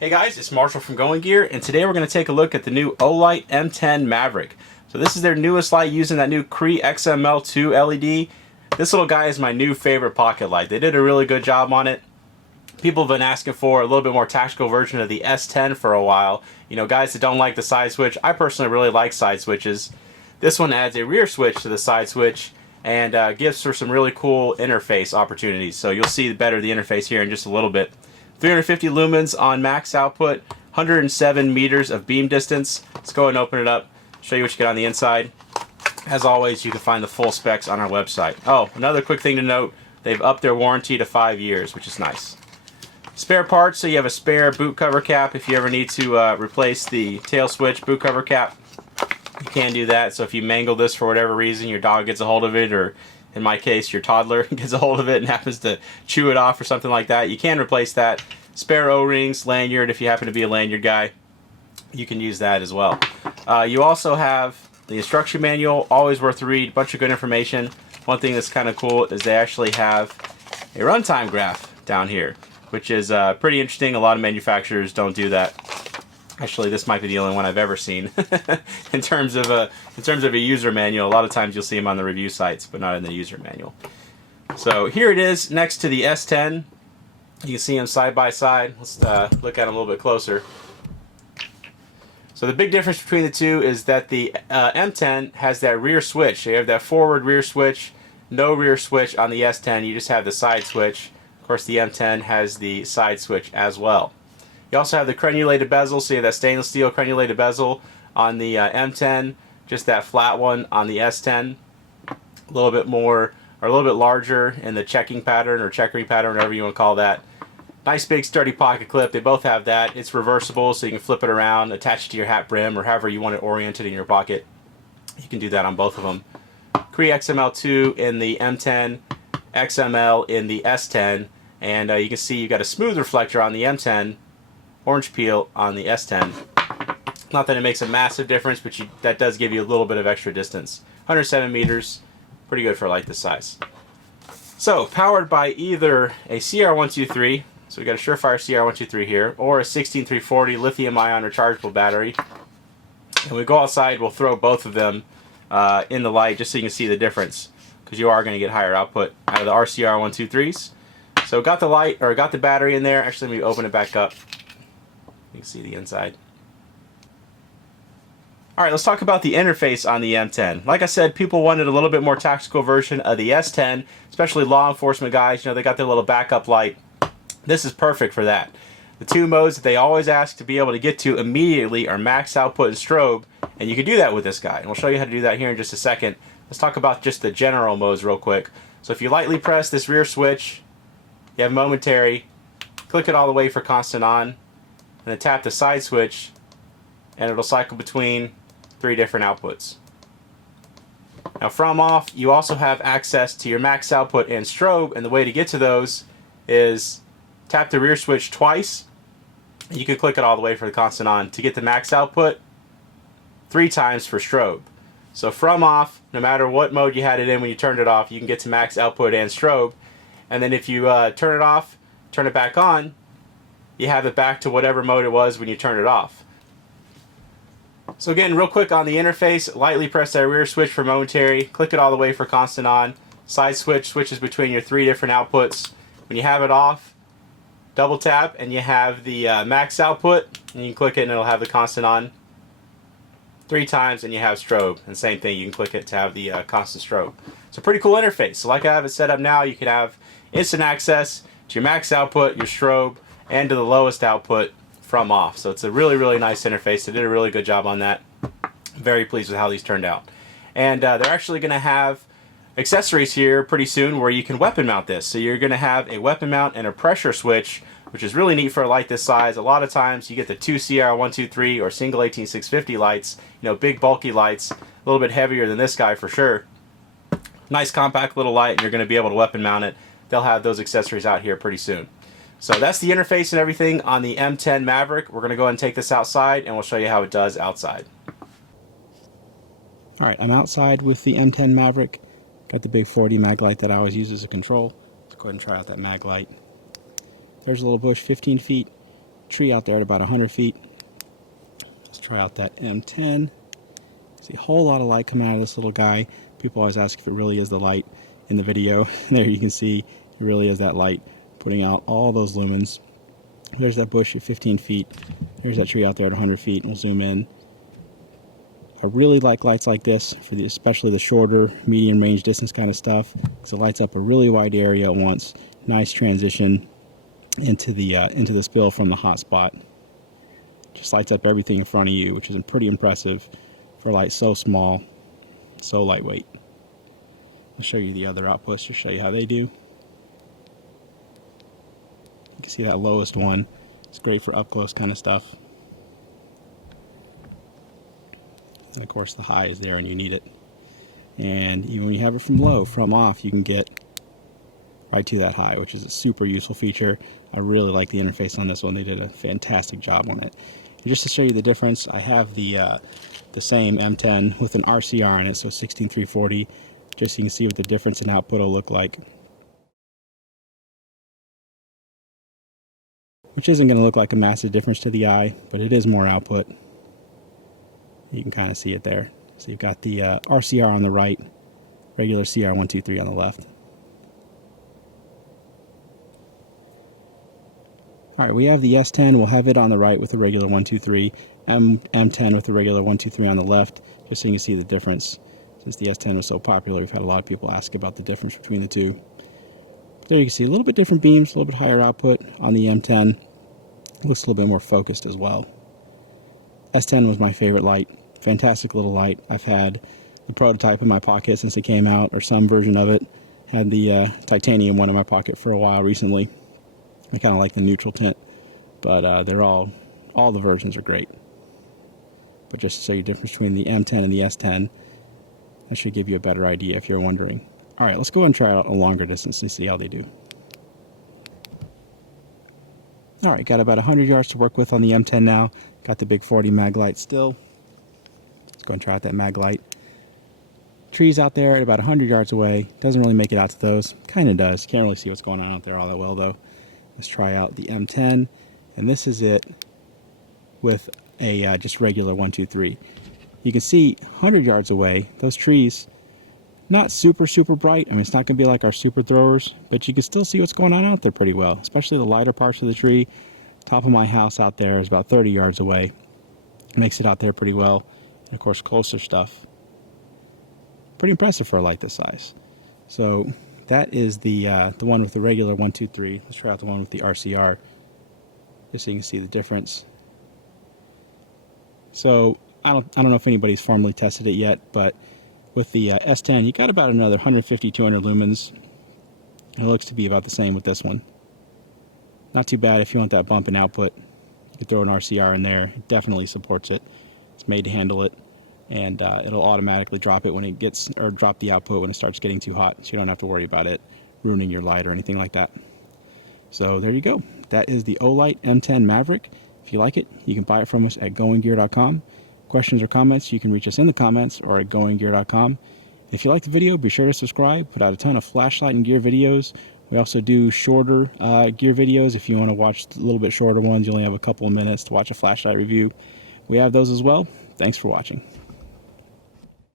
Hey guys, it's Marshall from Going Gear, and today we're going to take a look at the new Olight M10 Maverick. So this is their newest light using that new Cree XML2 LED. This little guy is my new favorite pocket light. They did a really good job on it. People have been asking for a little bit more tactical version of the S10 for a while. You know, guys that don't like the side switch. I personally really like side switches. This one adds a rear switch to the side switch and gives for some really cool interface opportunities. So you'll see better the interface here in just a little bit. 350 lumens on max output, 107 meters of beam distance. Let's go ahead and open it up, show you what you get on the inside. As always, you can find the full specs on our website. Oh, another quick thing to note, they've upped their warranty to 5 years, which is nice. Spare parts, so you have a spare boot cover cap if you ever need to replace the tail switch boot cover cap. You can do that, so if you mangle this for whatever reason, your dog gets a hold of it, or in my case, your toddler gets a hold of it and happens to chew it off or something like that, you can replace that. Spare O-rings, lanyard, if you happen to be a lanyard guy, you can use that as well. You also have the instruction manual, always worth a read, bunch of good information. One thing that's kind of cool is they actually have a runtime graph down here, which is pretty interesting. A lot of manufacturers don't do that. Actually, this might be the only one I've ever seen in terms of a user manual. A lot of times you'll see them on the review sites, but not in the user manual. So here it is next to the S10. You can see them side by side. Let's look at them a little bit closer. So the big difference between the two is that the M10 has that rear switch. So you have that forward rear switch, no rear switch on the S10. You just have the side switch. Of course, the M10 has the side switch as well. You also have the crenulated bezel, so you have that stainless steel crenulated bezel on the M10, just that flat one on the S10. A little bit more, or a little bit larger in the checking pattern or checkering pattern, whatever you want to call that. Nice big sturdy pocket clip. They both have that. It's reversible, so you can flip it around, attach it to your hat brim, or however you want it oriented in your pocket. You can do that on both of them. Cree XML2 in the M10, XML in the S10, and you can see you've got a smooth reflector on the M10, orange peel on the S10. Not that it makes a massive difference, but that does give you a little bit of extra distance. 107 meters, pretty good for a light this size. So, powered by either a CR123, so we got a Surefire CR123 here, or a 16340 lithium-ion rechargeable battery. And we go outside, we'll throw both of them in the light just so you can see the difference, because you are going to get higher output out of the RCR123s. So got the light, or got the battery in there. Actually, let me open it back up. You can see the inside. Alright, let's talk about the interface on the M10. Like I said, people wanted a little bit more tactical version of the S10, especially law enforcement guys. You know, they got their little backup light. This is perfect for that. The two modes that they always ask to be able to get to immediately are max output and strobe, and you can do that with this guy. And we'll show you how to do that here in just a second. Let's talk about just the general modes real quick. So if you lightly press this rear switch, you have momentary, click it all the way for constant on, and then tap the side switch, and it'll cycle between 3 different outputs. Now from off, you also have access to your max output and strobe, and the way to get to those is tap the rear switch twice. You can click it all the way for the constant on to get the max output, 3 times for strobe. So from off, no matter what mode you had it in when you turned it off, you can get to max output and strobe. And then if you turn it off, turn it back on, you have it back to whatever mode it was when you turned it off. So again, real quick on the interface, lightly press that rear switch for momentary, click it all the way for constant on, side switch switches between your 3 different outputs. When you have it off, double tap and you have the max output, and you can click it and it'll have the constant on 3 times, and you have strobe. And same thing, you can click it to have the constant strobe. It's a pretty cool interface. So like I have it set up now, you can have instant access to your max output, your strobe, and to the lowest output from off. So it's a really, really nice interface. They did a really good job on that. I'm very pleased with how these turned out. And they're actually going to have accessories here pretty soon where you can weapon mount this. So you're going to have a weapon mount and a pressure switch, which is really neat for a light this size. A lot of times you get the 2 CR123 or single 18650 lights, you know, big bulky lights, a little bit heavier than this guy for sure. Nice compact little light, and you're going to be able to weapon mount it. They'll have those accessories out here pretty soon. So that's the interface and everything on the M10 Maverick. We're going to go ahead and take this outside, and we'll show you how it does outside. Alright, I'm outside with the M10 Maverick. Got the big 4D mag light that I always use as a control. Let's go ahead and try out that mag light. There's a little bush, 15 feet tree out there at about 100 feet. Let's try out that M10. See a whole lot of light coming out of this little guy. People always ask if it really is the light in the video. There you can see it really is that light putting out all those lumens. There's that bush at 15 feet. There's that tree out there at 100 feet. We'll zoom in. I really like lights like this, for especially the shorter, medium range distance kind of stuff, because it lights up a really wide area at once. Nice transition into the spill from the hot spot. Just lights up everything in front of you, which is pretty impressive for a light so small, so lightweight. I'll show you the other outputs to show you how they do. You can see that lowest one. It's great for up close kind of stuff. And of course the high is there when you need it. And even when you have it from low, from off, you can get right to that high, which is a super useful feature. I really like the interface on this one. They did a fantastic job on it. And just to show you the difference, I have the same M10 with an RCR in it, so 16340, just so you can see what the difference in output will look like. Which isn't going to look like a massive difference to the eye, but it is more output. You can kind of see it there. So you've got the RCR on the right, regular CR123 on the left. Alright, we have the S10, we'll have it on the right with the regular 123, M10 with the regular 123 on the left, just so you can see the difference. Since the S10 was so popular, we've had a lot of people ask about the difference between the two. There you can see a little bit different beams, a little bit higher output on the M10. It looks a little bit more focused as well. S10 was my favorite light. Fantastic little light. I've had the prototype in my pocket since it came out, or some version of it. Had the titanium one in my pocket for a while recently. I kind of like the neutral tint, but they're all the versions are great. But just to show you the difference between the M10 and the S10, that should give you a better idea if you're wondering. Alright, let's go ahead and try out a longer distance and see how they do. Alright, got about 100 yards to work with on the M10 now. Got the big 40 mag light still. Let's go and try out that mag light. Trees out there at about 100 yards away. Doesn't really make it out to those. Kind of does. Can't really see what's going on out there all that well though. Let's try out the M10. And this is it with a just regular 123. You can see 100 yards away, those trees, not super bright. I mean, it's not going to be like our super throwers, but you can still see what's going on out there pretty well, especially the lighter parts of the tree. Top of my house out there is about 30 yards away. Makes it out there pretty well. And of course, closer stuff. Pretty impressive for a light this size. So that is the one with the regular 123. Let's try out the one with the RCR, just so you can see the difference. So I don't know if anybody's formally tested it yet, but with the S10, you got about another 150, 200 lumens. It looks to be about the same with this one. Not too bad if you want that bump in output. You can throw an RCR in there. It definitely supports it. It's made to handle it, and it'll automatically drop it when it gets, or drop the output when it starts getting too hot, so you don't have to worry about it ruining your light or anything like that. So there you go. That is the Olight M10 Maverick. If you like it, you can buy it from us at goinggear.com. Questions or comments, you can reach us in the comments or at goinggear.com. If you like the video, be sure to subscribe. Put out a ton of flashlight and gear videos. We also do shorter gear videos. If you want to watch a little bit shorter ones, you only have a couple of minutes to watch a flashlight review. We have those as well. Thanks for watching.